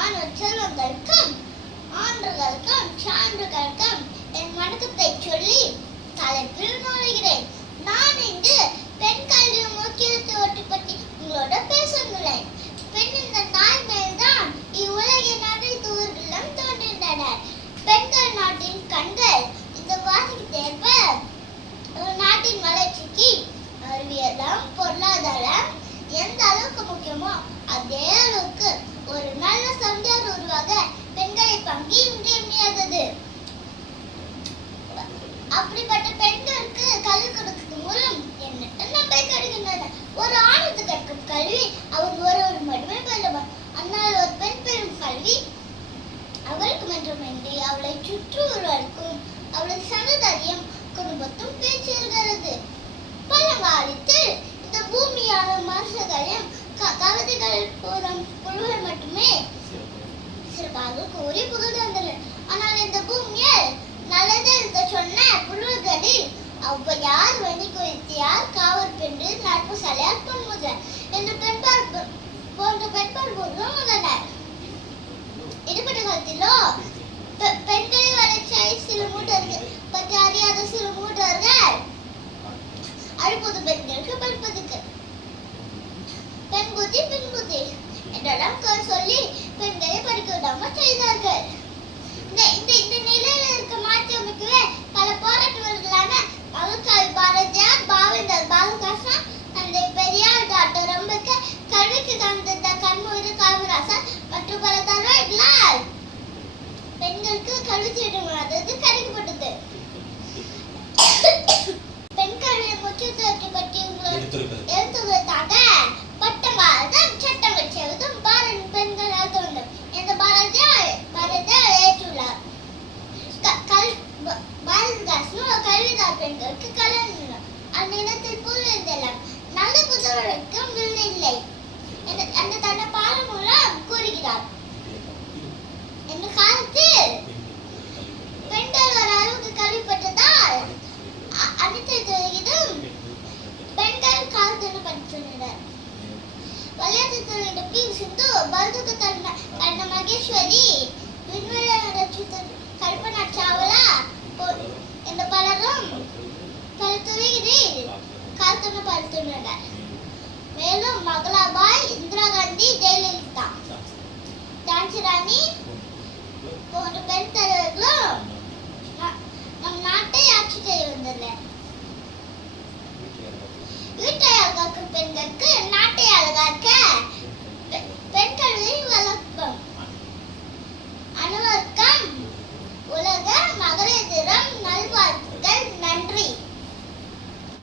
வான செல்வங்களுக்கும் ஆண்டுகளுக்கும் சான்றுகளுக்கும் என் வணக்கத்தை சொல்லி பாஷைகளையும் கவிதைகள் கூறும் குழுவில் மட்டுமே சிறப்பாக கூறி புகழ்ந்தனர் ஆனால் இந்த பூமியில் நல்லது என்று சொன்ன புழுகளில் ஒளவையார் வணி குறித்தியார் காவல் பென்று நட்பு சலையார் பொன்முதல் என்று பெண்பார் போன்ற பெண்பார் பொருளும் உள்ளனர். இடுபட்ட காலத்திலோ கழிச்சிடுங்க அது இது கழிக்கப்பட்டது பெண் கல்வியை சட்டம் வச்சதும் பாரதி பெண்கள் எழுத வேண்டும் என்று ஏற்றுள்ளார். பாரதிதாசன் கல்விதார் பெண்களுக்கு கலந்துள்ளார் அந்நிலத்தில் பூர்வந்தெல்லாம் நல்ல బాధన పడుతుండగా మేలు మగలాబాయ్ ఇందిరాగాంధీ జయలలిత దాంచరాని పేరుతో